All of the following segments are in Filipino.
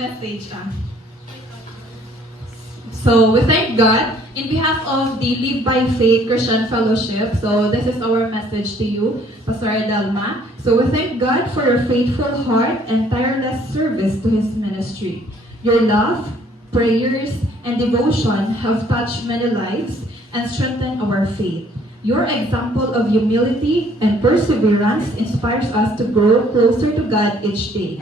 message. So we thank God in behalf of the Live by Faith Christian Fellowship. So this is our message to you, Pastor Adelma. So we thank God for your faithful heart and tireless service to His ministry. Your love, prayers, and devotion have touched many lives and strengthened our faith. Your example of humility and perseverance inspires us to grow closer to God each day.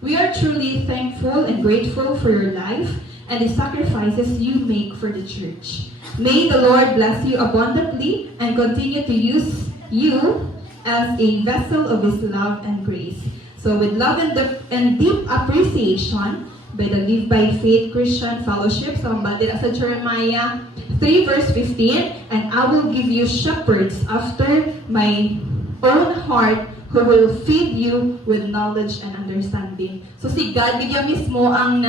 We are truly thankful and grateful for your life and the sacrifices you make for the church. May the Lord bless you abundantly and continue to use you as a vessel of His love and grace. So with love and deep appreciation by the Live by Faith Christian Fellowship, so ang bandit sa Jeremiah 3 verse 15, and I will give you shepherds after my own heart who will feed you with knowledge and understanding. So si God, bigyan mismo ang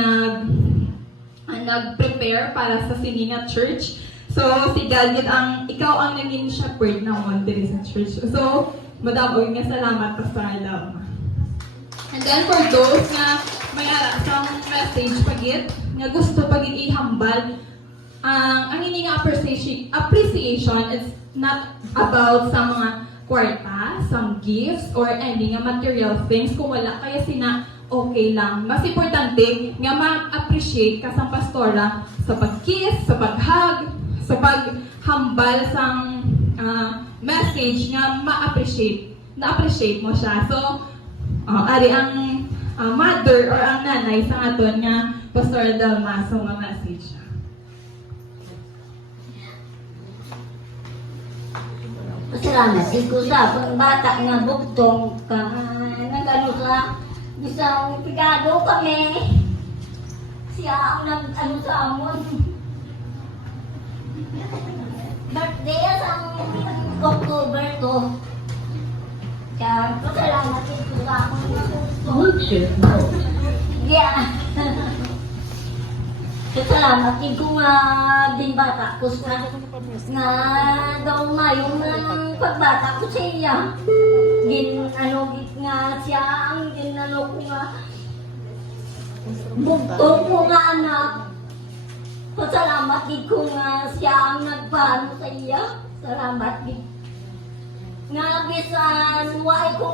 nag-prepare para sa Sininga Church. So si God, ikaw ang naging shepherd na mo dito sa church. So, madam, nga salamat Pastor Adelma. And then for those na may sa message pagit, nga gusto pagit ihambal, ang hindi nga appreciation is not about sa mga kwarta, some gifts, or any nga material things. Kung wala, kaya sina okay lang. Mas importante nga ma-appreciate ka sa pastora sa pag-kiss, sa pag-hug, sa paghambal sa message nga na-appreciate mo siya. So, ari ang mother or ang nanay sa aton nga Pastor Adelma sa mga message. Salamat. Ikaw sa bata nga bugtong ka, nag-ano ka, isang pigado kami. Siya ang nag-ano sa amon. Birthday sa October to. Kaya pasalamat ito sa akong gusto. Yeah. Salamat ito nga din bata ko sa nga daw mayong ng pagbata ko sa iya. Nga siya ang ginano ko nga bugtong ko nga anak. Pasalamat ito nga siya ang nagpano sa iya. Salamat ito. Nga bisan why ko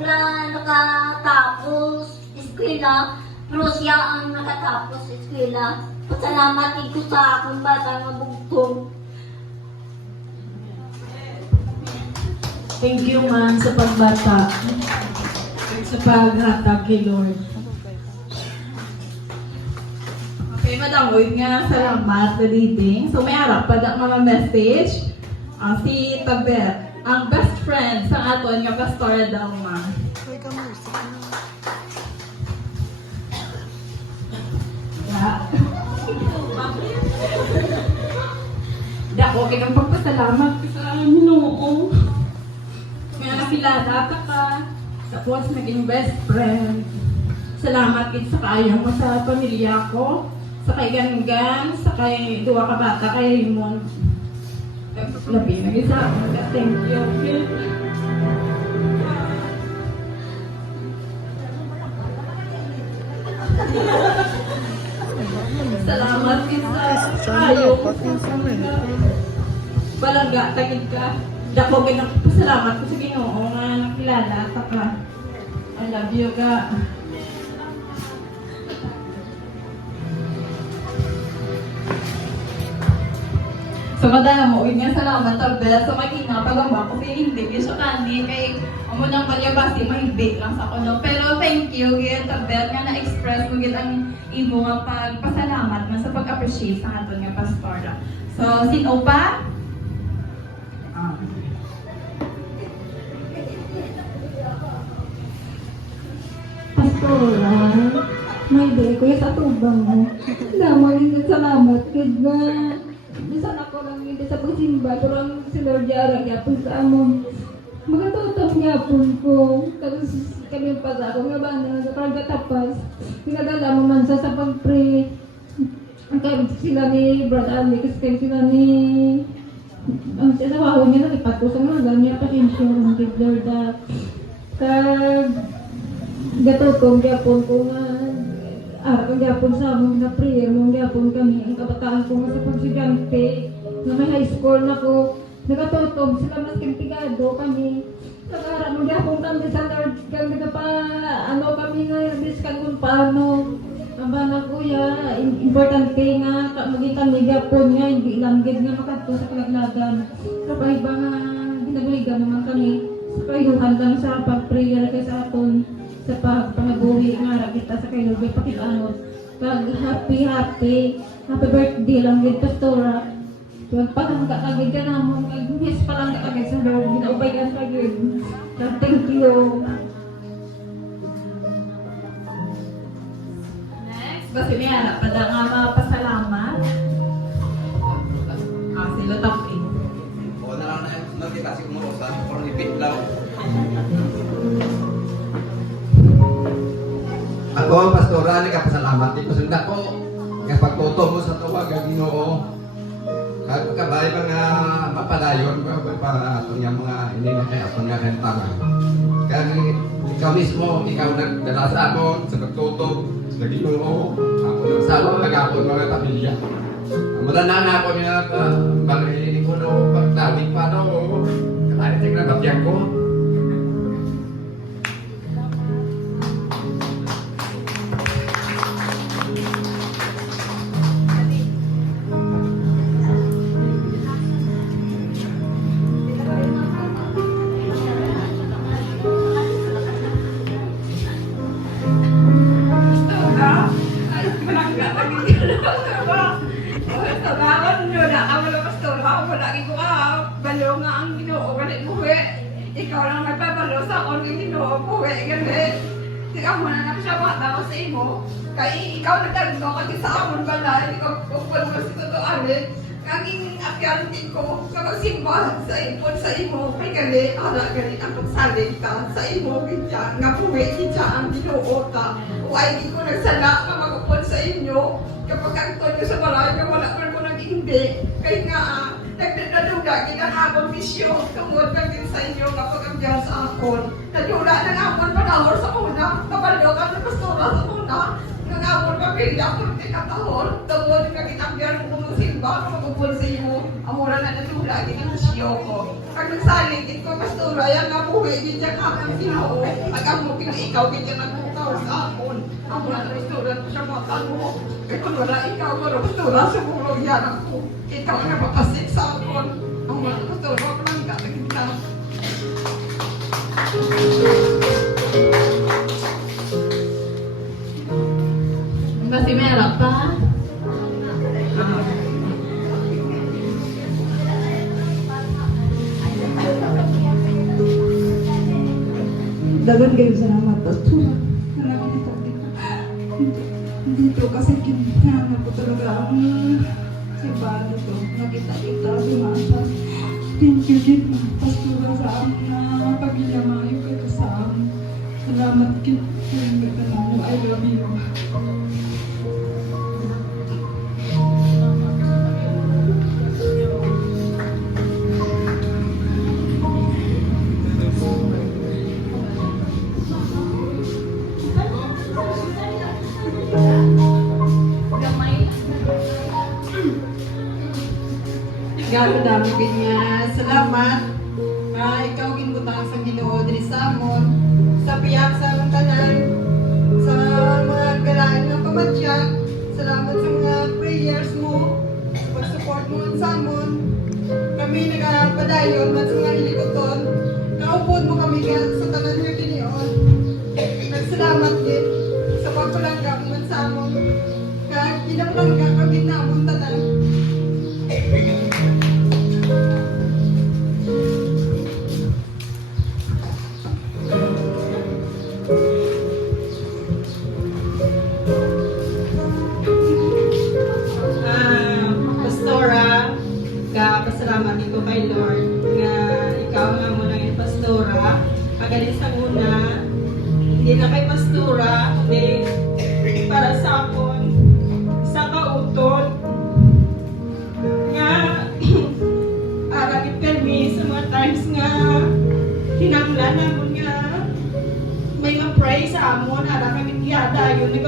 na nakatapos eskwela, pero siya ang nakatapos eskwela. Pasalamat ito sa akong bata nga bugtong. Thank you, man, sa pagbata. Sa paghatag kay Lord. Okay, madam, nga salamat sa reading. So, may harap pa na mga message. Si Tabet, ang best friend sa aton nga Pastor Adelma. Dako, okay kang pagpasalamat sa Ginoo. May nakilala ka. Tapos naging best friend. Salamat kit sa kaya mo sa pamilya ko. Sa kay Ganggan, sa kay duwa ka bata, kay Raymond. Labi na isa. Thank you. Salamat kita. Ayaw ko sa balangga, tagid ka. Dako pinagpasalamat ko sa Ginoo nga nakilala ka. I love you ka. So madala mo, nga salamat Tabet. So makina pagamba ko kay hindi so kandi kay amo nang malyabasi mahigbi lang sa kuno. Pero thank you gid Tabet nga na-express mo gid ang imo nga pagpasalamat man sa pag-appreciate sa aton nga pastora. So sino pa? Pastora, may day ko sa tubang mo. Damang salamat kid nga. Bisan ako lang hindi sa pagsimba, pero ang Lord Yara yapon sa amon. Magatutap niya po ko. Tapos kami pa sa ako nga ba na sa pagkatapas. Pinadala mo man sa pag-pray. Ang kaya sila ni Brad Alex, kaya sila ni... Ang sinawaho niya na ipat ko sa mga niya pasensya ng Lord. gatutong gyapon ko nga araw gyapon sa among na prayer mong gyapon kami ang kabataan ko nga sa pagsudyante nga may high school na ko nagatutong sila mas kintigado kami nag-aral mong gyapon kami sa Lord kang nagapa ano kami nga diskan kung paano ang bana kuya importante nga maging kami gyapon nga hindi lang gid nga makadto sa kalaglagan kapay ba nga ginabuligan naman kami sa kayuhan lang sa pag-prayer kay sa aton sa pagpangabuhi nga ra kita sa kayo may pakitanod kag happy birthday lang gid pastora kag palangga kagid ka namon kag miss palangga kagid sa Lord ginaubayan kagid kag thank you. Next, basi may harap pa nga mapasalamat. Sila tapin. O na lang na yung sunod kasi umurosa or repeat daw. Ako, pastora, nagkapasalamat din ko sa ko. Kapag tuto mo sa tuwag, ang Ginoo. Kabay mga mapadayon ko para atong yung mga hindi na kaya atong nga rentangan. Kaya ikaw mismo, ikaw nagdala sa ako sa pagtuto, sa Ginoo. Ako nagsalo, nag-apon mga pamilya. Malala na ako niya, balikin ko no, pagtawid pa no. Kalalit na batyan ko. Ikaw lang nagpapalo sa akong Ginoo ko gani. Ikaw mo na lang siya mata ko sa imo. Kay ikaw nagtagno kasi sa amon balay, ikaw kung mo si totoo alin. Kaging akyarin ko sa magsimba sa ipon sa imo. Kay gani, ala gani ang pagsalig ta sa imo gitya. Nga puwi gitya ang Ginoo ta. Uay di ko nagsala ka magupon sa inyo. Kapag ang tonyo sa balay, wala man mo nang hindi. Kay nga, nagdadula kita akong misyon tungod lang din sa inyo kapag ang Diyos sa akon. Nadula na akon panahon sa una, kapalokan na pastora sa una, nang akon pamilya ko ng tinatahon, tungod nga kitang Diyos kung musimba, kapagupon sa inyo, amura na nadula kita misyon ko. Pag nagsaling, ito pastora, yan nga buwi, ganyan akong Ginoo, at ang muking ikaw, ganyan nagbukaw sa akon. Amura na pastora, siya matanong, kaya kung wala ikaw, wala pastora, sumulog yan ako. Ikaw ang napapasik sa akon. Ang mga pastor, wag lang gagawin ka. Basi may harap pa. Dagan kayo salamat pastora. Salamat po. Dito kasi kinahanglan ko talaga ang simbahan ito. Nakita-kita si Masa. Thank you din pastora sa amin na pamilya mayo kayo sa amin. Salamat kin. I love you. Garo dami kanya salamat. Ikaw ginbutang sa Ginoo diri sa amon. Sa piyak sa among tanan. Sa mga galaan ng pamadya. Salamat sa mga prayers mo. Pag-support mo sa amon. Kami nagpadayon man sa mga hilikoton. Kaupod mo kami sa tanan ng Ginoo. Nagsalamat din sa pagpalangga mo sa amon. Kaya kinapalangga kami na among tanan. Pastora, pasalamat ko kay Lord nga ikaw nga mo na yung pastora. Pagaling sa una, hindi na kay pastora, hindi para sa akon, sa kautot. Nga, aragit kami sa mga times nga, hinanglan na mo nga, may ma-pray sa sa amon, ara kami kiyada yun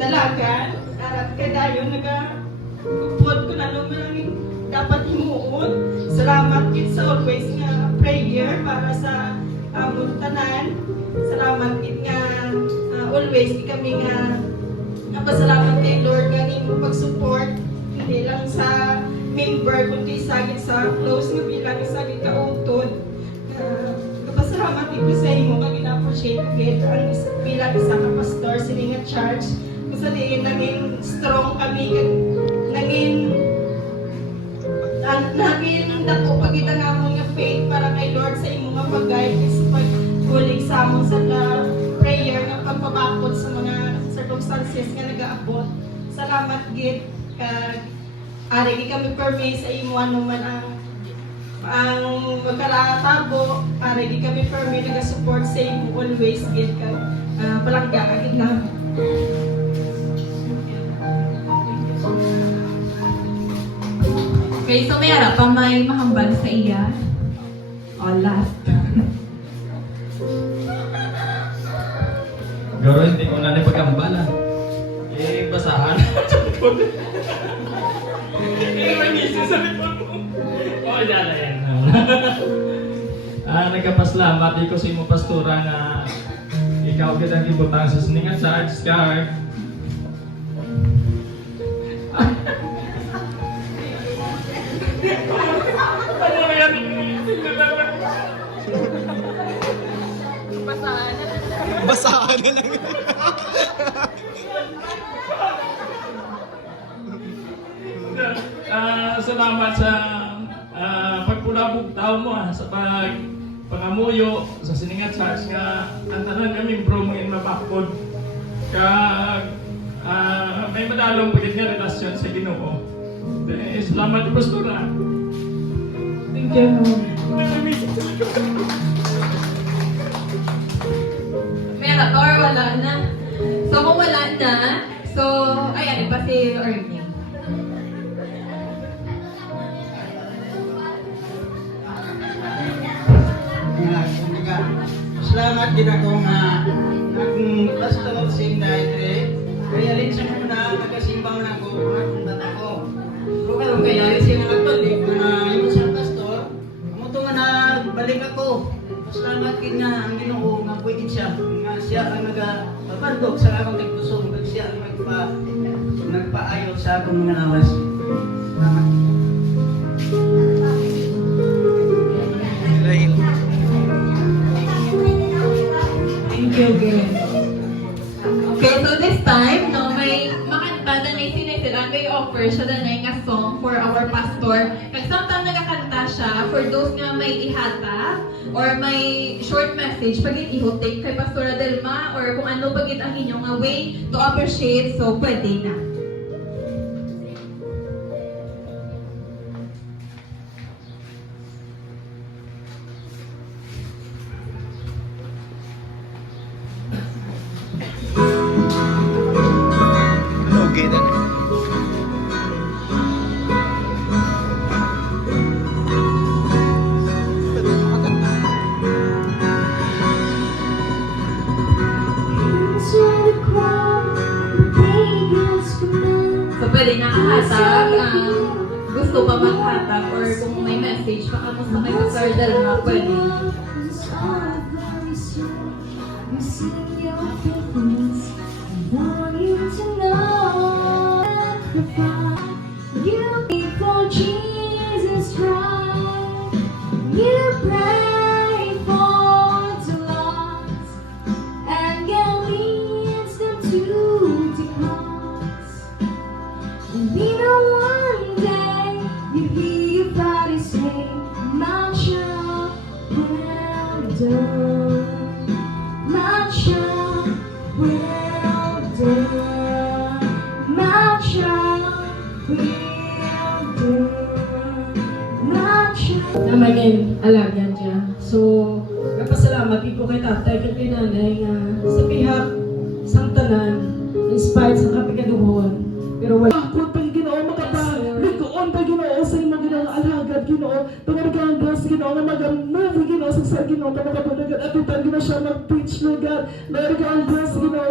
dalagan, ara kaya yun upod ko na naman dapat himuon. Salamat kit sa always nga prayer para sa amon tanan. Salamat kit nga always kami nga napasalamat kay Lord ganing pag-support hindi lang sa member kundi sa close nga bilang sa kautod. Napasalamat ko sa imo kag ina-appreciate gid ang bilang isa ka pastor sini nga church. Kasi naging strong kami kag naging dako pagita nga mo nga faith para kay Lord sa imo nga pag-guide sa pagbulig sa among sa prayer nga pagpabakod sa mga circumstances nga nagaabot. Salamat gid kag ari kami permit sa imo ano man ang magkalatabo ari kami permit naga-support sa imo always gid kag palangga kag na. Okay, so may ara pa may mahambal sa iya. O, last. Garo, hindi ko na napagambala. Eh, basahan. Eh, manisip sa lipon mo. Oh, yan na yan. Nagkapaslamat ko sa imo pastora na ikaw kitang ibutang sa siningat sa Arts Car. Basahan na lang. Salamat sa pagpulabog tao mo sa pangamuyo sa siningat church nga ang tanan kami bro mo in mabakod kag may madalong pagit nga relasyon sa Ginoo. Salamat pastora. Thank you, Lord. Meron or wala na. So kung wala na, so ayan, pa si Ernie. Salamat din ako nga akong pastor sa Indahidre. Kaya rin sa muna, nagkasimbang na ako, nakundat ako. Pero karon kaya rin siya nagtalik na yung sa pastor, amo nga nagbalik ako. Salamat kin nga ang Ginoo nga pwede siya. Nga siya ang nagpapandog sa akong tigtusong. Kag siya ang nagpaayot sa akong mga lawas. Salamat. Thank you, girl. Okay, so this time, no, may makanta na may sinisilang kay offer siya na nga song for our pastor. Kag sometimes nagakanta siya for those nga may ihata or may short message pagit i-take kay Pastor Adelma or kung ano pagit ang inyong nga way to appreciate, so pwede na. Okay na. So pwede nakahatag, gusto pa maghatag or kung may message pa kamusta kay Pastor Adelma, pwede. Jesus Christ, you pray for the lost and God leads them to the cross. And we know one day you hear your body say, my child, well done, my child, well done, my child, well done, my child. Na maging alagyan siya. So, kapasalamat ko kay tatay kay nanay nga sa bihag sang tanan inspired sa kapikaduhon. Pero wala Ako pa Ginoo makapagkuon pa Ginoo sa imong Ginoo alhagad Ginoo pangarganda sa Ginoo nga mag-move Ginoo sa Ginoo ta makapadagan atutan Ginoo siya mag-preach, Lord God. Lord, ikaw ang Diyos, Ginoo,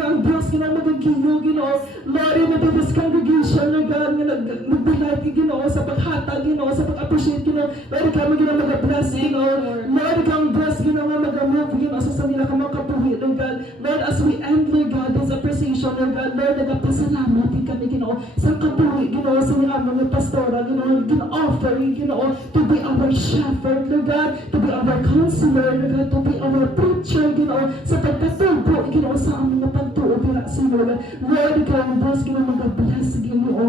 ang Diyos, Ginoo, magagiyo, Ginoo. Lord, in this congregation, Lord God, nga nagbilag, Ginoo, sa paghatag, Ginoo, sa pag-appreciate, Ginoo. Lord, ikaw mag-bless, Ginoo. Lord, ikaw ang Diyos, Ginoo, nga mag-move, Ginoo, sa sanila ka mga kabuhi, Lord God. Lord, as we end, Lord God, this appreciation, Lord God, Lord, nagpasalamat din kami, Ginoo, sa kabuhi, Ginoo, sa nila mga pastora, Ginoo, gin-offer, Ginoo, to be our shepherd, Lord God, to be our counselor, Lord God, to be our preacher, Ginoo, sa pagkatubo, Ginoo, sa aming mga pagtuo, Ginoo, Lord, ikaw ang Diyos, Ginoo, mag-bless, Ginoo,